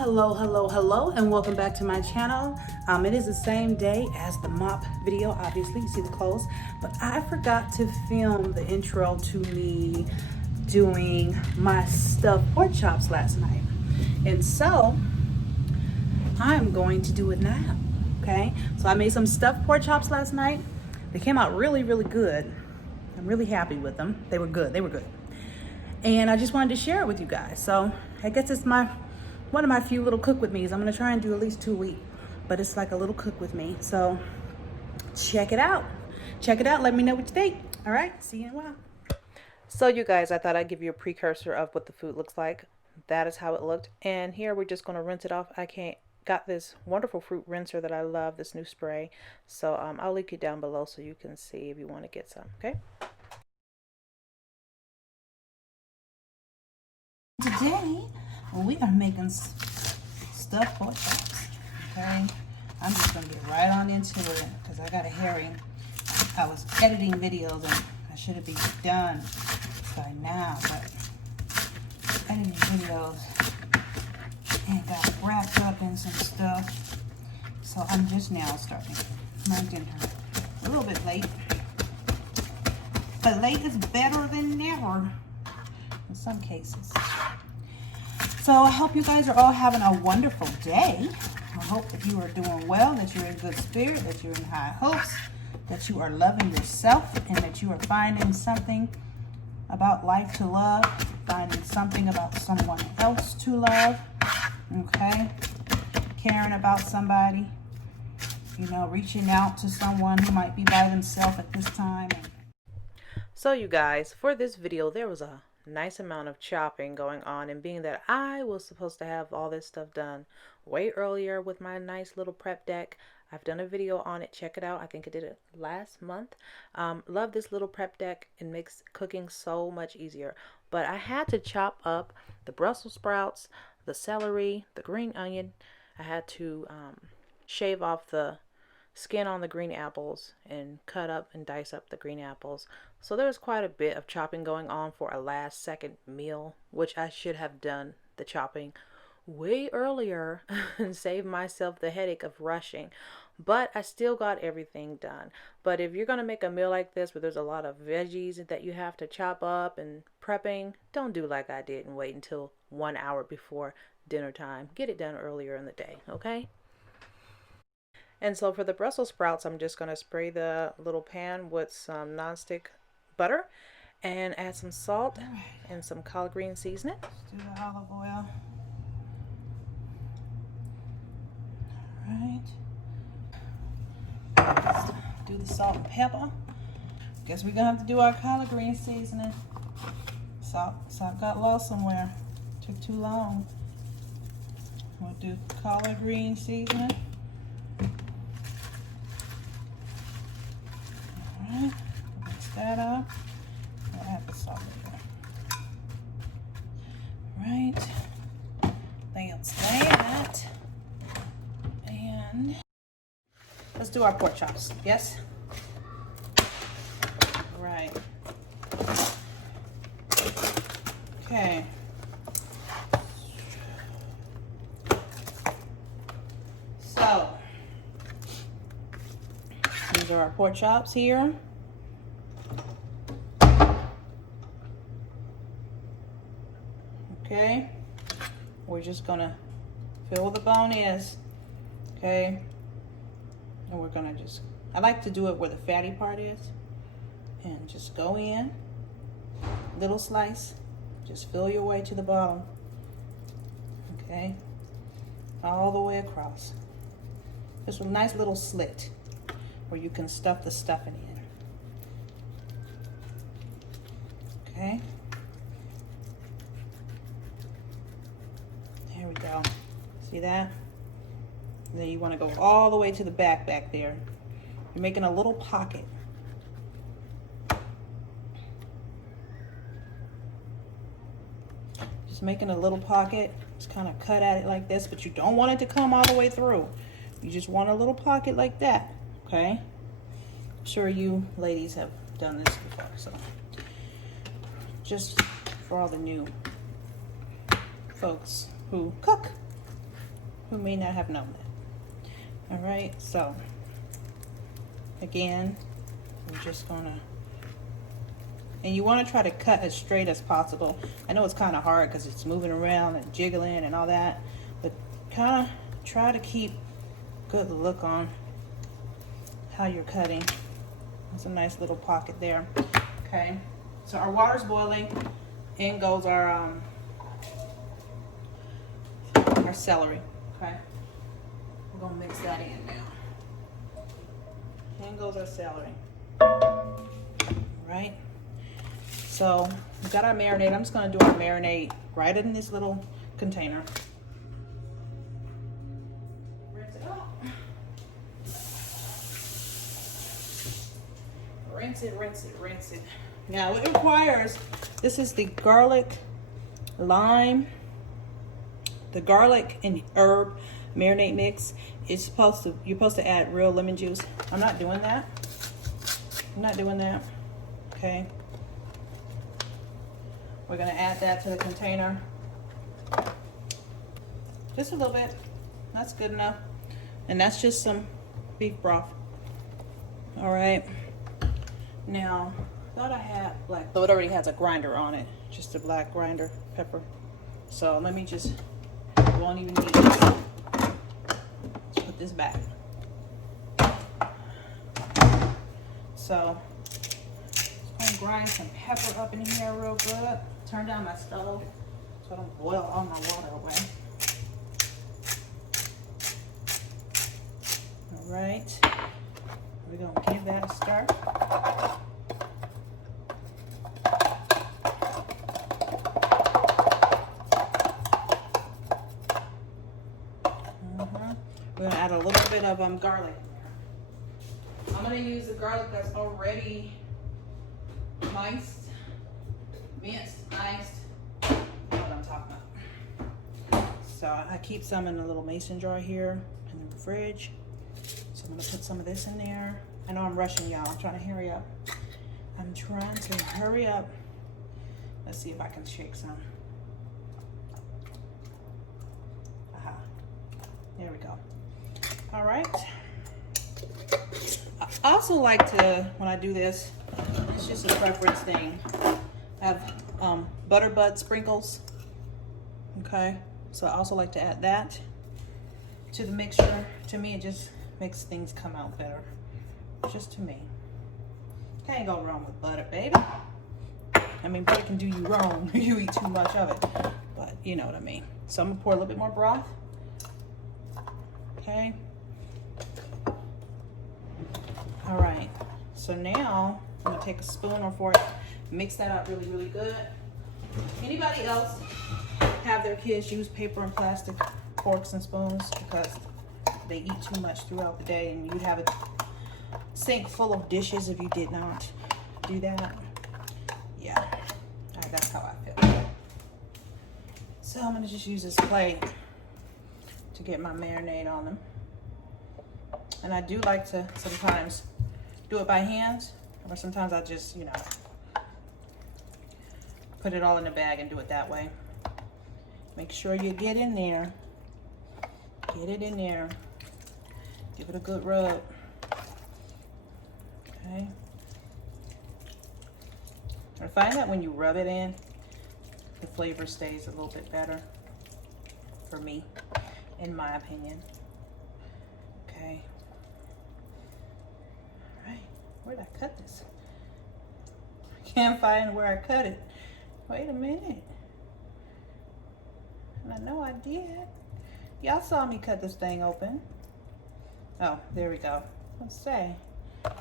Hello, and welcome back to my channel. It is the same day as the mop video. Obviously, you see the clothes, but I forgot to film the intro to me doing my stuffed pork chops last night, and so I'm going to do it now. Okay, so I made some stuffed pork chops last night. They came out really good. I'm really happy with them. They were good. And I just wanted to share it with you guys. So I guess it's one of my few little cook with me's. I'm gonna try and do at least 2 a week, but it's like a little cook with me. So check it out. Let me know what you think. All right, see you in a while. So you guys, I thought I'd give you a precursor of what the food looks like. That is how it looked. And here we're just gonna rinse it off. Got this wonderful fruit rinser that I love, this new spray. So I'll link it down below so you can see if you want to get some, okay? Today, we are making stuffed pork chops, okay? I'm just going to get right on into it because I got a hearing. I was editing videos and I should have been done by now, but editing videos and got wrapped up in some stuff. So I'm just now starting my dinner. A little bit late, but late is better than never in some cases. So I hope you guys are all having a wonderful day. I hope that you are doing well, that you're in good spirit, that you're in high hopes, that you are loving yourself, and that you are finding something about life to love, finding something about someone else to love, okay? Caring about somebody, reaching out to someone who might be by themselves at this time. So you guys, for this video, there was a nice amount of chopping going on, and being that I was supposed to have all this stuff done way earlier with my nice little prep deck, I've done a video on it. Check it out. I think I did it last month. Love this little prep deck. It makes cooking so much easier. But I had to chop up the Brussels sprouts, the celery, the green onion. I had to shave off the skin on the green apples and cut up and dice up the green apples. So there's quite a bit of chopping going on for a last second meal, which I should have done the chopping way earlier and save myself the headache of rushing. But I still got everything done. But if you're going to make a meal like this where there's a lot of veggies that you have to chop up and prepping, don't do like I did and wait until 1 hour before dinner time. Get it done earlier in the day, okay? And so for the Brussels sprouts, I'm just going to spray the little pan with some nonstick butter and add some salt and some collard green seasoning. Let's do the olive oil. All right. Do the salt and pepper. Guess we're going to have to do our collard green seasoning. Salt got lost somewhere. Took too long. We'll do collard green seasoning. Alright, mix that up. We'll add the salt later. Right, that's that. And let's do our pork chops, yes? Right. Okay. So, these are our pork chops here. Okay, we're just gonna fill where the bone is, okay? And we're gonna I like to do it where the fatty part is, and just go in, little slice, just fill your way to the bottom, okay? All the way across. Just a nice little slit where you can stuff the stuffing in. Okay. There we go. See that? And then you want to go all the way to the back there. You're making a little pocket. Just making a little pocket. Just kind of cut at it like this, but you don't want it to come all the way through. You just want a little pocket like that. Okay? I'm sure you ladies have done this before, so just for all the new folks who cook. who may not have known that. All right, so again, we're just gonna, and you want to try to cut as straight as possible. I know it's kind of hard because it's moving around and jiggling and all that, but kind of try to keep good look on how you're cutting. There's a nice little pocket there. Okay, so our water's boiling. In goes our celery. Okay, we're gonna mix that in now. In goes our celery. All right. So we've got our marinade. I'm just gonna do our marinade right in this little container. Rinse it out. Rinse it, rinse it, rinse it. Now it requires, this is the garlic, lime, the garlic and herb marinade mix. It's supposed to, you're supposed to add real lemon juice. I'm not doing that. I'm not doing that. Okay. We're gonna add that to the container. Just a little bit. That's good enough. And that's just some beef broth. All right. Now, I thought I had black, so it already has a grinder on it, just a black grinder pepper. So let me just, won't even need this. Let's put this back. So, I'm gonna grind some pepper up in here real good. Turn down my stove so I don't boil all my water away. All right, we're gonna give that a stir. We're gonna add a little bit of garlic. I'm gonna use the garlic that's already minced, minced, iced. You know what I'm talking about. So I keep some in a little mason jar here in the fridge. So I'm gonna put some of this in there. I know I'm rushing y'all. I'm trying to hurry up. I'm trying to hurry up. Let's see if I can shake some. Aha. There we go. All right. I also like to, when I do this, it's just a preference thing, I have butter bud sprinkles. Okay, so I also like to add that to the mixture. To me, it just makes things come out better. Just to me. Can't go wrong with butter, baby. I mean, butter can do you wrong if you eat too much of it, but you know what I mean. So I'm gonna pour a little bit more broth. Okay. All right, so now I'm gonna take a spoon or fork, mix that up really, really good. Anybody else have their kids use paper and plastic forks and spoons because they eat too much throughout the day, and you'd have a sink full of dishes if you did not do that? Yeah, all right, that's how I feel. So I'm gonna just use this plate to get my marinade on them. And I do like to sometimes do it by hand, or sometimes I just, you know, put it all in a bag and do it that way. Make sure you get in there. Get it in there. Give it a good rub. Okay. I find that when you rub it in, the flavor stays a little bit better for me, in my opinion. Okay. All right, where did I cut this? I can't find where I cut it. Wait a minute. And I know I did. Y'all saw me cut this thing open. Oh, there we go. Let's say. No,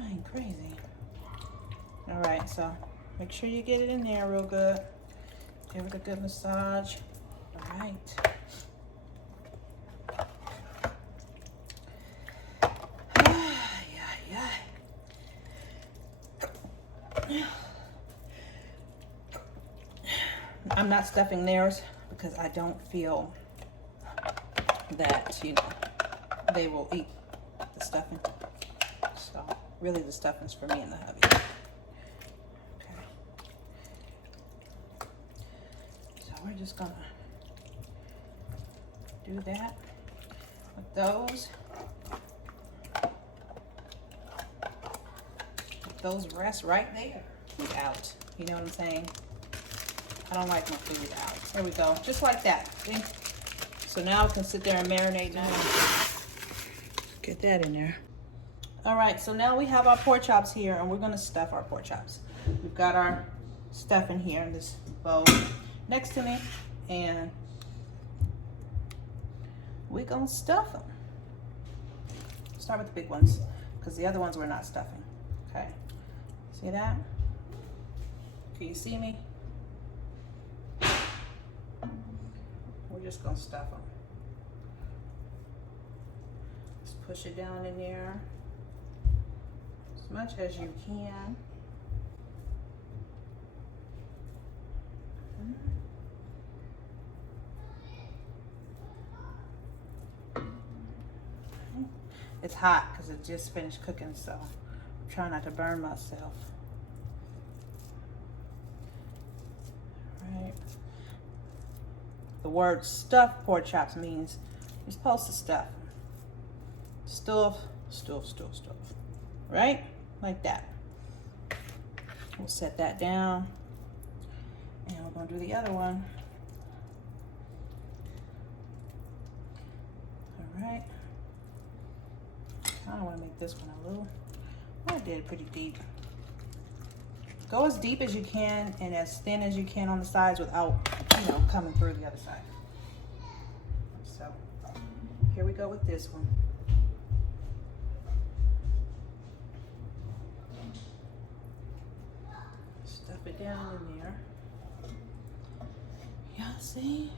I ain't crazy. All right, so make sure you get it in there real good. Give it a good massage. All right. I'm not stuffing theirs because I don't feel that, you know, they will eat the stuffing. So really the stuffing's for me and the hubby. Okay. So we're just gonna do that. Put those. Put those rest right there. Food out. You know what I'm saying? I don't like my food out. There we go. Just like that. See? So now I can sit there and marinate now. Get that in there. All right, so now we have our pork chops here, and we're gonna stuff our pork chops. We've got our stuff in here in this bowl next to me, and we're gonna stuff them. Start with the big ones, because the other ones we're not stuffing. Okay, see that? Can you see me? We're just gonna stuff them. Just push it down in there as much as you can. It's hot because it just finished cooking, so I'm trying not to burn myself. All right. The word stuffed pork chops means you're supposed to stuff. Stuff, stuff, stuff, stuff. Right? Like that. We'll set that down. And we're going to do the other one. All right. I kind of want to make this one a little, I did it pretty deep. Go as deep as you can and as thin as you can on the sides without, you know, coming through the other side. So here we go with this one. Stuff it down in there. Y'all see?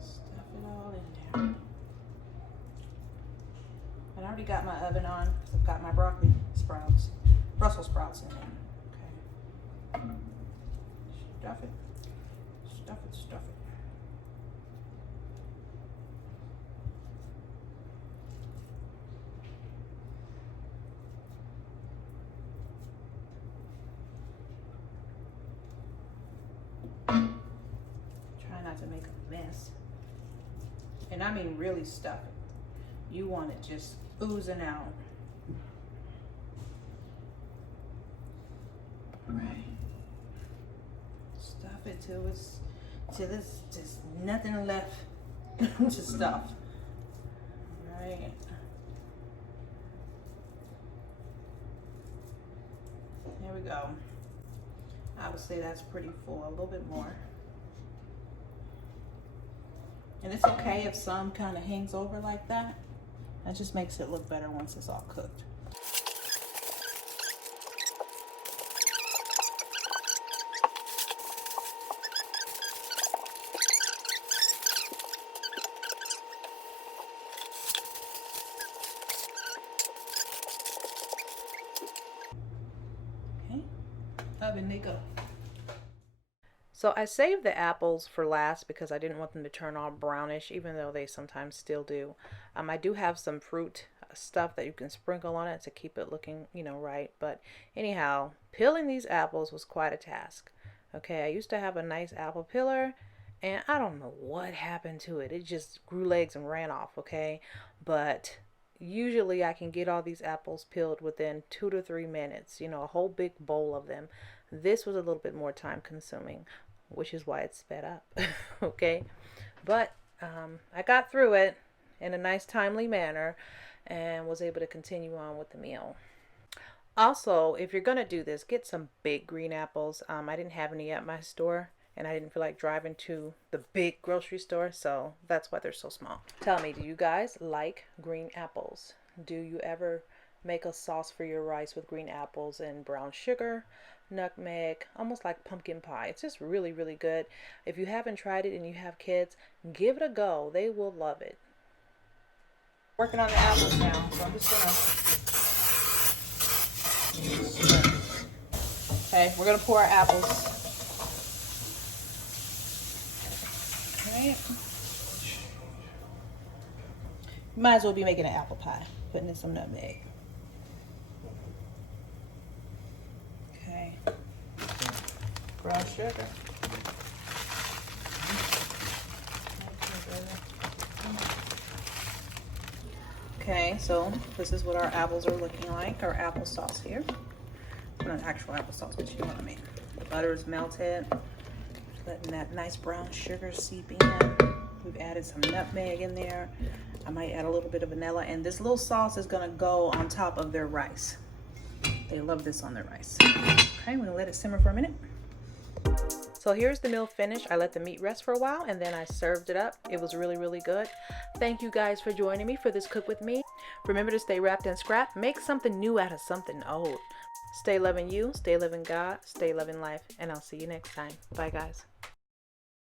Stuff it all in there. I already got my oven on because I've got my broccoli sprouts, Brussels sprouts in there. Okay. Stuff it, stuff it, stuff it. Try not to make a mess. And I mean really stuff it. You want it just oozing out. Right. Stuff it till there's just nothing left to stuff. Right. There we go. I would say that's pretty full, a little bit more. And it's okay if some kind of hangs over like that. That just makes it look better once it's all cooked. Okay, oven they go. So I saved the apples for last because I didn't want them to turn all brownish, even though they sometimes still do. I do have some fruit stuff that you can sprinkle on it to keep it looking, you know, right. But anyhow, peeling these apples was quite a task. Okay, I used to have a nice apple peeler, and I don't know what happened to it. It just grew legs and ran off, okay? But usually I can get all these apples peeled within 2 to 3 minutes, you know, a whole big bowl of them. This was a little bit more time consuming, which is why it's sped up. Okay, but I got through it in a nice timely manner and was able to continue on with the meal. Also, if you're gonna do this, get some big green apples. I didn't have any at my store, and I didn't feel like driving to the big grocery store, so that's why they're so small. Tell me, do you guys like green apples? Do you ever make a sauce for your rice with green apples and brown sugar, nutmeg, almost like pumpkin pie? It's just really, really good. If you haven't tried it and you have kids, give it a go. They will love it. Working on the apples now, so I'm just gonna... Okay, we're gonna pour our apples. All right. You might as well be making an apple pie, putting in some nutmeg. Okay. Brown sugar. Okay, so this is what our apples are looking like, our applesauce here. Not actual applesauce, but you know what I mean. The butter is melted, letting that nice brown sugar seep in. We've added some nutmeg in there. I might add a little bit of vanilla, and this little sauce is gonna go on top of their rice. They love this on their rice. Okay, I'm gonna let it simmer for a minute. So here's the meal finished. I let the meat rest for a while and then I served it up. It was really, really good. Thank you guys for joining me for this Cook With Me. Remember to stay wrapped in scrap. Make something new out of something old. Stay loving you, stay loving God, stay loving life, and I'll see you next time. Bye guys.